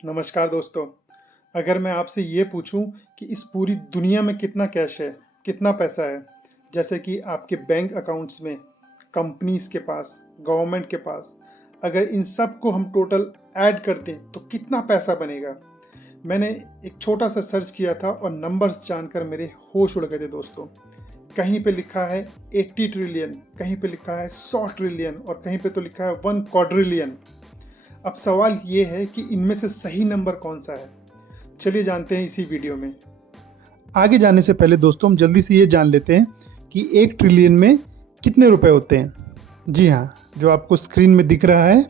नमस्कार दोस्तों। अगर मैं आपसे ये पूछूं कि इस पूरी दुनिया में कितना कैश है, कितना पैसा है, जैसे कि आपके बैंक अकाउंट्स में, कंपनीज के पास, गवर्नमेंट के पास, अगर इन सब को हम टोटल ऐड कर दें तो कितना पैसा बनेगा। मैंने एक छोटा सा सर्च किया था और नंबर्स जानकर मेरे होश उड़ गए थे दोस्तों। कहीं पे लिखा है 80 ट्रिलियन, कहीं पे लिखा है 100 ट्रिलियन और कहीं पे तो लिखा है 1 क्वाड्रिलियन। अब सवाल ये है कि इनमें से सही नंबर कौन सा है। चलिए जानते हैं इसी वीडियो में। आगे जाने से पहले दोस्तों हम जल्दी से ये जान लेते हैं कि 1 ट्रिलियन में कितने रुपए होते हैं। जी हाँ, जो आपको स्क्रीन में दिख रहा है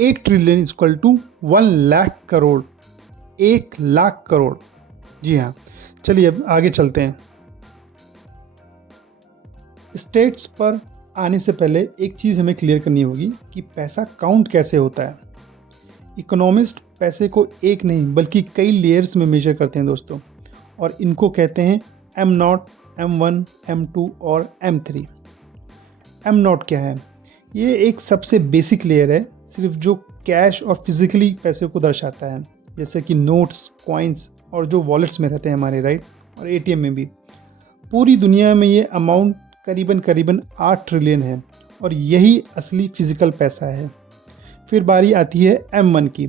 1 trillion equal to 1 lakh crore. 1 lakh crore. जी हाँ, चलिए अब आगे चलते हैं। स्टेट्स पर आने से पहले एक चीज़ हमें क्लियर करनी होगी कि पैसा काउंट कैसे होता है। इकोनॉमिस्ट पैसे को एक नहीं बल्कि कई लेयर्स में मेजर करते हैं दोस्तों, और इनको कहते हैं M0, M1, M2 और M3। M0 क्या है? ये एक सबसे बेसिक लेयर है, सिर्फ जो कैश और फिजिकली पैसे को दर्शाता है, जैसे कि नोट्स, कॉइन्स और जो वॉलेट्स में रहते हैं हमारे, राइट, और ATM में भी। पूरी दुनिया में ये अमाउंट करीबन 8 ट्रिलियन है और यही असली फिजिकल पैसा है। फिर बारी आती है M1 की।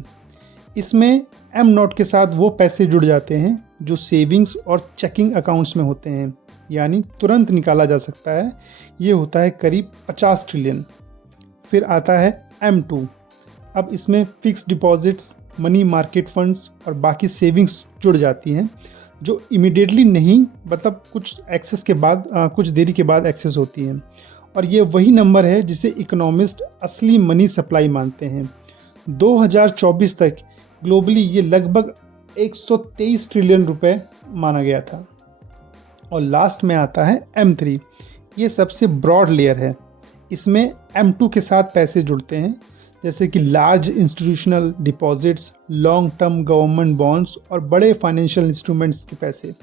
इसमें M0 के साथ वो पैसे जुड़ जाते हैं जो सेविंग्स और चेकिंग अकाउंट्स में होते हैं, यानी तुरंत निकाला जा सकता है। ये होता है करीब 50 ट्रिलियन। फिर आता है M2। अब इसमें fix deposits, money market funds और बाकी सेविंग्स जुड़ जाती हैं, जो इमिडिएटली नहीं, मतलब कुछ एक्सेस के बाद, कुछ देरी के बाद एक्सेस होती हैं। और ये वही नंबर है जिसे इकोनॉमिस्ट असली मनी सप्लाई मानते हैं। 2024 तक ग्लोबली ये लगभग 123 ट्रिलियन रुपए माना गया था। और लास्ट में आता है M3। ये सबसे ब्रॉड लेयर है। इसमें M2 के साथ पैसे जुड़ते हैं, जैसे कि large institutional deposits, long term government bonds और बड़े फाइनेंशियल इंस्ट्रूमेंट्स के पैसे,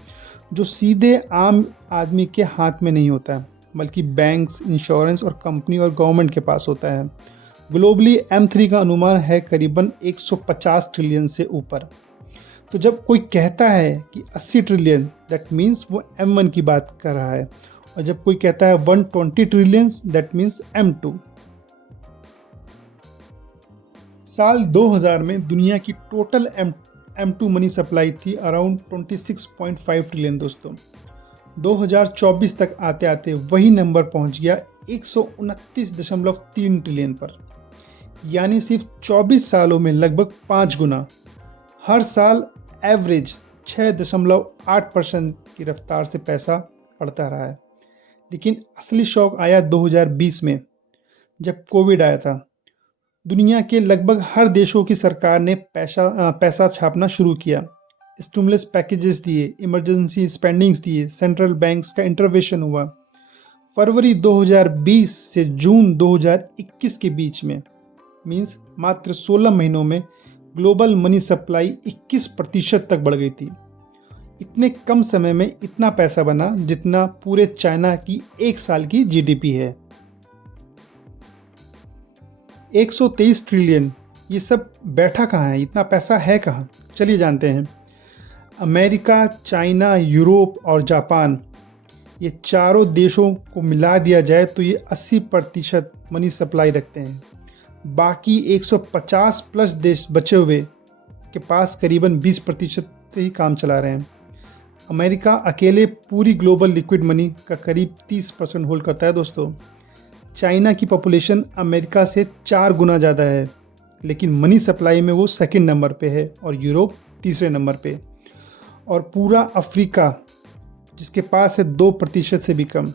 जो सीधे आम आदमी के हाथ में नहीं होता है बल्कि बैंक्स, इंश्योरेंस और कंपनी और गवर्नमेंट के पास होता है। ग्लोबली M3 का अनुमान है करीबन 150 ट्रिलियन से ऊपर। तो जब कोई कहता है कि 80 ट्रिलियन, दैट मीन्स वो M1 की बात कर रहा है, और जब कोई कहता है 120 ट्रिलियन, दैट मीन्स M2। साल 2000 में दुनिया की टोटल M2 मनी सप्लाई थी अराउंड 26.5 ट्रिलियन दोस्तों। 2024 तक आते आते वही नंबर पहुंच गया 129.3 ट्रिलियन पर, यानी सिर्फ 24 सालों में लगभग 5 गुना। हर साल एवरेज 6.8% की रफ्तार से पैसा बढ़ता रहा है। लेकिन असली शॉक आया 2020 में, जब कोविड आया था। दुनिया के लगभग हर देशों की सरकार ने पैसा छापना शुरू किया। स्टिमुलस पैकेजेस दिए, इमरजेंसी स्पेंडिंग्स दिए, सेंट्रल बैंक्स का इंटरवेंशन हुआ। फरवरी 2020 से जून 2021 के बीच में, मींस मात्र 16 महीनों में, ग्लोबल मनी सप्लाई 21% तक बढ़ गई थी। इतने कम समय में इतना पैसा बना जितना पूरे चाइना की एक साल की GDP है। 123 ट्रिलियन, ये सब बैठा कहाँ है? इतना पैसा है कहाँ? चलिए जानते हैं। अमेरिका, चाइना, यूरोप और जापान, ये चारों देशों को मिला दिया जाए तो ये 80% मनी सप्लाई रखते हैं। बाकी 150 प्लस देश बचे हुए के पास करीबन 20% से ही काम चला रहे हैं। अमेरिका अकेले पूरी ग्लोबल लिक्विड मनी का करीब 30% होल्ड करता है दोस्तों। चाइना की पॉपुलेशन अमेरिका से 4 गुना ज़्यादा है, लेकिन मनी सप्लाई में वो सेकंड नंबर पे है और यूरोप तीसरे नंबर पे। और पूरा अफ्रीका, जिसके पास है 2% से भी कम,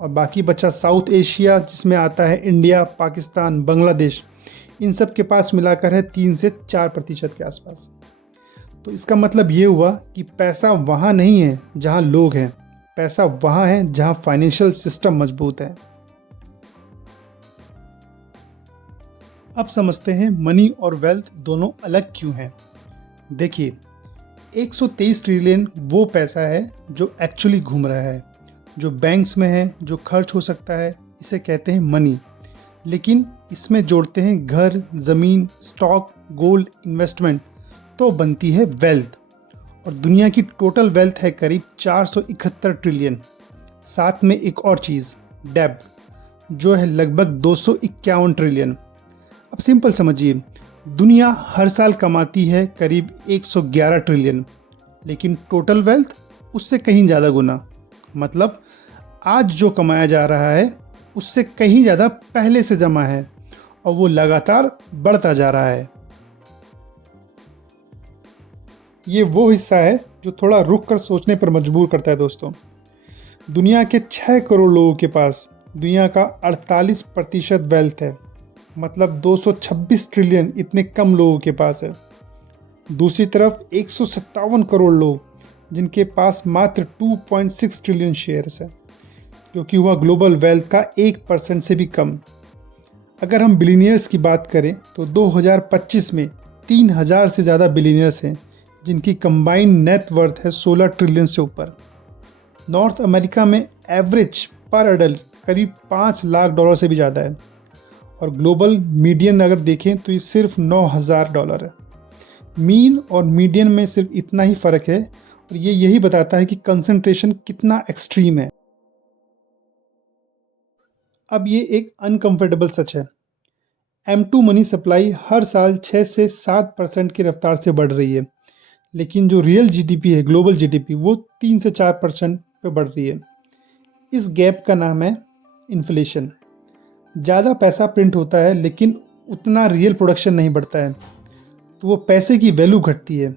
और बाकी बचा साउथ एशिया, जिसमें आता है इंडिया, पाकिस्तान, बांग्लादेश। इन सब के पास मिलाकर है 3 से 4% के आसपास। तो इसका मतलब ये हुआ कि पैसा वहाँ नहीं है जहाँ लोग हैं, पैसा वहाँ है जहाँ फाइनेंशियल सिस्टम मजबूत है। अब समझते हैं मनी और वेल्थ दोनों अलग क्यों हैं। देखिए, 123 ट्रिलियन वो पैसा है जो एक्चुअली घूम रहा है, जो बैंक्स में है, जो खर्च हो सकता है, इसे कहते हैं मनी। लेकिन इसमें जोड़ते हैं घर, ज़मीन, स्टॉक, गोल्ड, इन्वेस्टमेंट, तो बनती है वेल्थ। और दुनिया की टोटल वेल्थ है करीब 471 ट्रिलियन। साथ में एक और चीज़, डेब्ट, जो है लगभग 251 ट्रिलियन। अब सिंपल समझिए, दुनिया हर साल कमाती है करीब 111 ट्रिलियन, लेकिन टोटल वेल्थ उससे कहीं ज़्यादा गुना। मतलब आज जो कमाया जा रहा है उससे कहीं ज़्यादा पहले से जमा है, और वो लगातार बढ़ता जा रहा है। ये वो हिस्सा है जो थोड़ा रुक कर सोचने पर मजबूर करता है दोस्तों। दुनिया के 6 करोड़ लोगों के पास दुनिया का 48% वेल्थ है, मतलब 226 ट्रिलियन इतने कम लोगों के पास है। दूसरी तरफ 157 करोड़ लोग जिनके पास मात्र 2.6 ट्रिलियन शेयर्स है, जो कि हुआ ग्लोबल वेल्थ का 1% से भी कम। अगर हम बिलीनियर्स की बात करें तो 2025 में 3000 से ज़्यादा बिलीनियर्स हैं जिनकी कंबाइंड नेट वर्थ है 16 ट्रिलियन से ऊपर। नॉर्थ अमेरिका में एवरेज पर अडल्ट करीब $5 लाख से भी ज़्यादा है, और ग्लोबल मीडियन अगर देखें तो ये सिर्फ $9,000 है। मीन और मीडियन में सिर्फ इतना ही फ़र्क है, और ये यही बताता है कि कंसंट्रेशन कितना एक्सट्रीम है। अब ये एक अनकंफर्टेबल सच है, M2 मनी सप्लाई हर साल 6 से 7% की रफ्तार से बढ़ रही है, लेकिन जो रियल जीडीपी है, ग्लोबल जीडीपी, वो 3 से 4% पे बढ़ रही है। इस गैप का नाम है इन्फ्लेशन। ज़्यादा पैसा प्रिंट होता है लेकिन उतना रियल प्रोडक्शन नहीं बढ़ता है, तो वो पैसे की वैल्यू घटती है।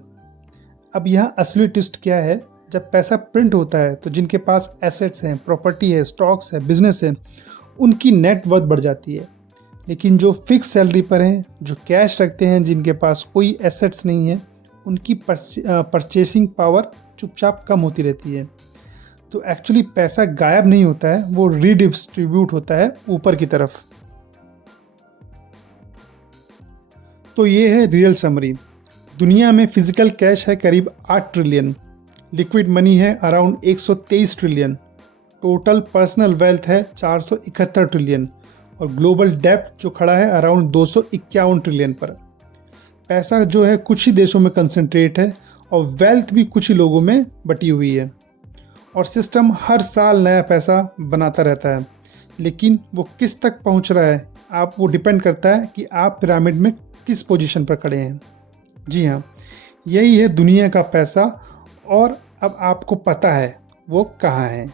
अब यहाँ असली ट्विस्ट क्या है, जब पैसा प्रिंट होता है तो जिनके पास एसेट्स हैं, प्रॉपर्टी है, स्टॉक्स है, बिजनेस है, उनकी नेट वर्थ बढ़ जाती है। लेकिन जो फिक्स सैलरी पर हैं, जो कैश रखते हैं, जिनके पास कोई एसेट्स नहीं है, उनकी परचेसिंग पावर चुपचाप कम होती रहती है। तो एक्चुअली पैसा गायब नहीं होता है, वो रीडिस्ट्रीब्यूट होता है ऊपर की तरफ। तो ये है रियल समरी। दुनिया में फिजिकल कैश है करीब 8 ट्रिलियन, लिक्विड मनी है around 123 trillion, total personal wealth है 471 ट्रिलियन, और ग्लोबल डेब्ट जो खड़ा है अराउंड 251 ट्रिलियन पर। पैसा जो है कुछ ही देशों में कंसंट्रेट है, और वेल्थ भी कुछ ही लोगों में बटी हुई है, और सिस्टम हर साल नया पैसा बनाता रहता है। लेकिन वो किस तक पहुंच रहा है, वो डिपेंड करता है कि आप पिरामिड में किस पोजीशन पर खड़े हैं। जी हाँ, यही है दुनिया का पैसा, और अब आपको पता है वो कहाँ है।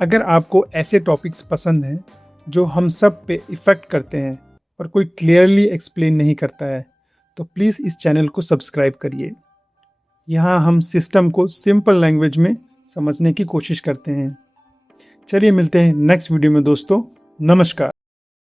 अगर आपको ऐसे टॉपिक्स पसंद हैं जो हम सब पे इफ़ेक्ट करते हैं और कोई क्लियरली एक्सप्लेन नहीं करता है, तो प्लीज़ इस चैनल को सब्सक्राइब करिए। यहाँ हम सिस्टम को सिंपल लैंग्वेज में समझने की कोशिश करते हैं। चलिए मिलते हैं नेक्स्ट वीडियो में दोस्तों। नमस्कार।